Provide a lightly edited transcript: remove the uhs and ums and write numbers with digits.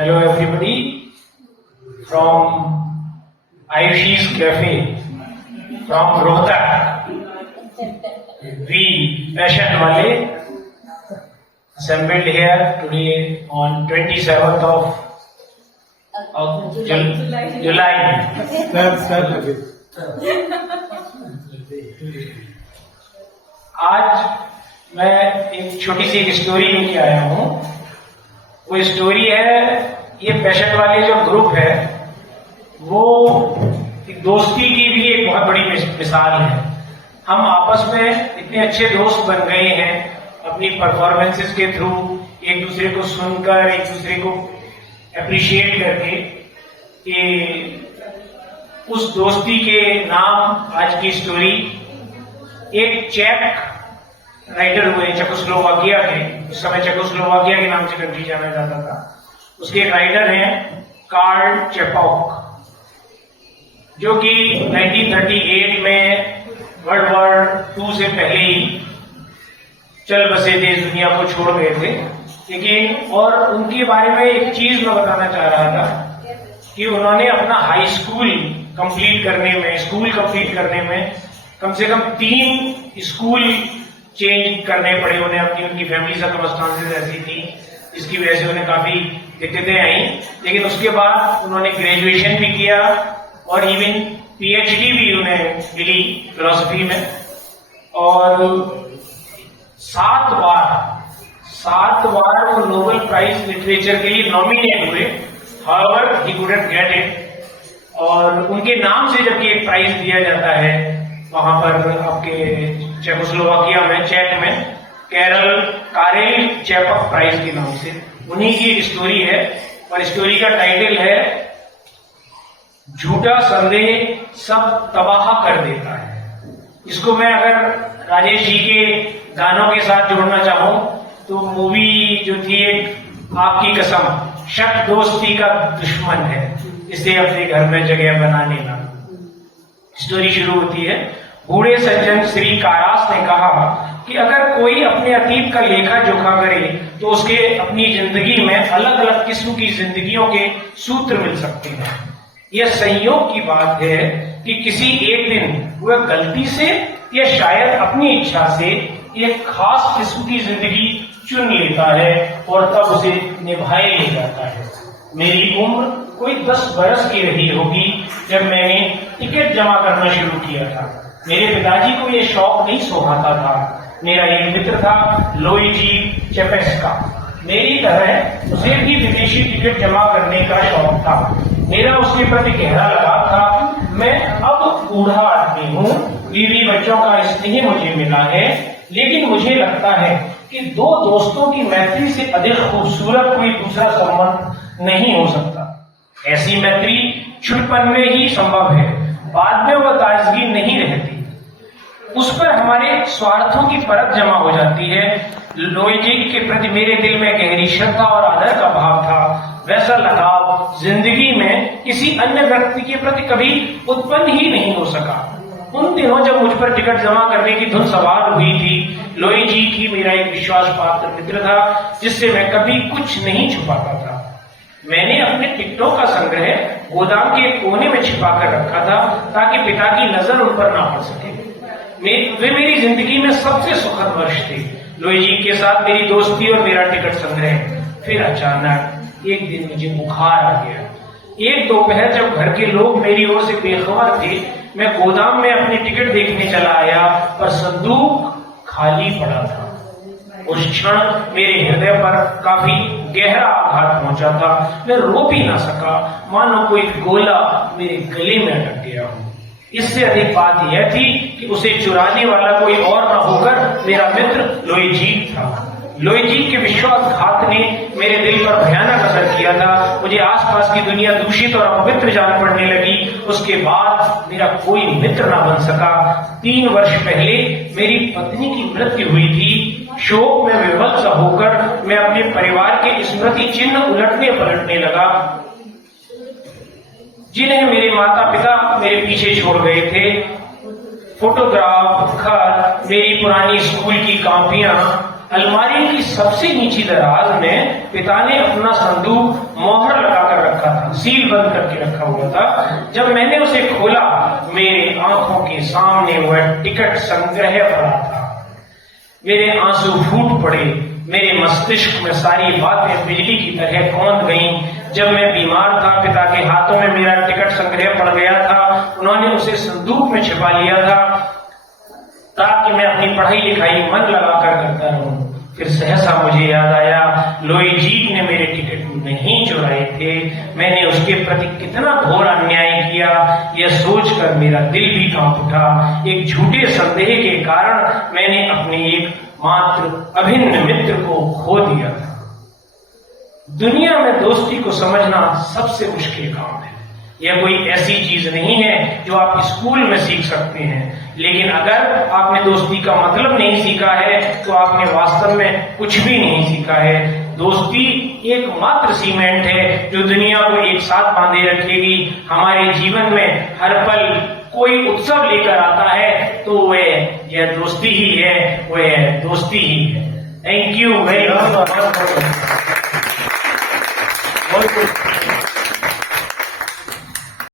Hello everybody from Ayushi's Cafe from Rohtak. We Passion Wale assembled here today on 27th of July. आज मैं एक छोटी सी एक story लेके आया हूँ। वो स्टोरी है, ये पैशन वाले जो ग्रुप है वो एक दोस्ती की भी एक बहुत बड़ी मिसाल है। हम आपस में इतने अच्छे दोस्त बन गए हैं अपनी परफॉर्मेंसेस के थ्रू, एक दूसरे को सुनकर, एक दूसरे को अप्रिशिएट करके, कि उस दोस्ती के नाम आज की स्टोरी एक चेक राइटर हुए चेकोस्लोवाकिया के, उस समय चेकोस्लोवाकिया के नाम से कंट्री जाना जाता था। उसके एक राइटर हैं कार्ल चेपॉक, जो कि 1938 में वर्ल्ड वॉर II से पहले ही चल बसे थे, इस दुनिया को छोड़ गए थे। लेकिन और उनके बारे में एक चीज मैं बताना चाह रहा था कि उन्होंने अपना हाई स्कूल कंप्लीट करने में कम से कम 3 स्कूल चेंज करने पड़े उन्हें। उनकी फैमिली सर्कमस्टांसेस ऐसी थी जिसकी वजह से उन्हें काफी दिक्कतें आई। लेकिन उसके बाद उन्होंने ग्रेजुएशन भी किया और इवन PhD भी उन्हें मिली फिलॉसफी में। और 7 बार वो नोबेल प्राइज लिटरेचर के लिए नॉमिनेट हुए। However he couldn't get it. और उनके नाम से जबकि एक प्राइज दिया जाता है वहां पर आपके चेकोस्लोवाकिया में, चेक में, कारेल चेपक प्राइज के नाम से, उन्हीं की एक स्टोरी है। और स्टोरी का टाइटल है झूठा संदेह सब तबाह कर देता है। इसको मैं अगर राजेश जी के गानों के साथ जोड़ना चाहूं तो मूवी जो थी एक आपकी कसम, शक दोस्ती का दुश्मन है, इसे अपने घर में जगह बना लेना। स्टोरी शुरू होती है, बूढ़े सज्जन श्री कारास ने कहा कि अगर कोई अपने अतीत का लेखा जोखा करे तो उसके अपनी जिंदगी में अलग अलग किस्म की जिंदगियों के सूत्र मिल सकते हैं। यह संयोग की बात है कि किसी एक दिन वह गलती से या शायद अपनी इच्छा से एक खास किस्म की जिंदगी चुन लेता है और तब उसे निभाए ले जाता है। मेरी उम्र कोई 10 बरस की रही होगी जब मैंने टिकट जमा करना शुरू किया था। मेरे पिताजी को यह शौक नहीं सोहाता था। मेरा एक मित्र था लोइजी चेपेस्का, मेरी तरह उसे भी विदेशी टिकट जमा करने का शौक था। मेरा उसके प्रति गहरा लगाव था। मैं अब बूढ़ा आदमी हूँ, बीवी बच्चों का स्नेह मुझे मिला है, लेकिन मुझे लगता है कि 2 दोस्तों की मैत्री से अधिक खूबसूरत कोई दूसरा संबंध नहीं हो सकता। ऐसी मैत्री छुटपन में ही संभव है, बाद में वह ताजगी नहीं रहती। उस पर हमारे स्वार्थों की परत जमा हो जाती है। लोइजी के प्रति मेरे दिल में गहरी श्रद्धा और आदर का भाव था। वैसा लगाव जिंदगी में किसी अन्य व्यक्ति के प्रति कभी उत्पन्न ही नहीं हो सका। उन दिनों जब मुझ पर टिकट जमा करने की धुन सवार हुई थी, लोइजी की मेरा एक विश्वास पात्र मित्र था जिससे मैं कभी कुछ नहीं छुपाता था। मैंने अपने टिकटों का संग्रह गोदाम के एक कोने में छिपा कर रखा था ताकि पिता की नजर उन पर ना पड़ सके। वे मेरी जिंदगी में सबसे सुखद वर्ष थे। लोइजी के साथ मेरी दोस्ती और मेरा टिकट संग्रह। फिर अचानक एक दिन मुझे बुखार आ गया। एक दोपहर जब घर के लोग मेरी ओर से बेखबर थे, मैं गोदाम में अपने टिकट देखने चला आया, पर संदूक खाली पड़ा था। उस क्षण मेरे हृदय पर काफी गहरा आघात पहुंचा था। मैं रो भी ना सका, मानो कोई गोला मेरे गले में अटक गया हो। इससे अधिक बात यह थी कि उसे चुराने वाला कोई और न होकर मेरा मित्र लोइजी था। लोइजी के विश्वासघात ने मेरे दिल पर भयानक असर किया था। मुझे आसपास की दुनिया दूषित और अपवित्र जान पड़ने लगी। उसके बाद मेरा कोई मित्र न बन सका। 3 वर्ष पहले मेरी पत्नी की मृत्यु हुई थी। शोक में विवल सा होकर मैं अपने परिवार के स्मृति चिन्ह उलटने पलटने लगा, जिन्हें मेरे माता पिता मेरे पीछे छोड़ गए थे। फोटोग्राफ, घर, मेरी पुरानी स्कूल की कॉपियां, अलमारी की सबसे नीची दराज में पिता ने अपना संदूक मोहर सील बंद करके रखा हुआ था। जब मैंने उसे खोला, मेरे आंखों के सामने वह टिकट संग्रह पड़ा था। मेरे आंसू फूट पड़े, मेरे मस्तिष्क में सारी बातें बिजली की तरह कौंध गईं। जब मैं बीमार था, पिता के हाथों में मेरा टिकट संग्रह पड़ गया था। उन्होंने उसे संदूक में छिपा लिया था ताकि मैं अपनी पढ़ाई लिखाई मन लगाकर करता रहूं। फिर सहसा मुझे याद आया, लोईजीत ने मेरे टिकट नहीं चुराए थे। मैंने उसके प्रति कितना घोर अन्याय किया, यह सोचकर मेरा दिल भी कांप उठा। एक झूठे संदेह के कारण मैंने अपने एक मात्र अभिन्न मित्र को खो दिया था। दुनिया में दोस्ती को समझना सबसे मुश्किल काम है। यह कोई ऐसी चीज नहीं है जो आप स्कूल में सीख सकते हैं, लेकिन अगर आपने दोस्ती का मतलब नहीं सीखा है तो आपने वास्तव में कुछ भी नहीं सीखा है। दोस्ती एकमात्र सीमेंट है जो दुनिया को एक साथ बांधे रखेगी। हमारे जीवन में हर पल कोई उत्सव लेकर आता है तो वह यह दोस्ती ही है, वह दोस्ती ही है। Thank you very much.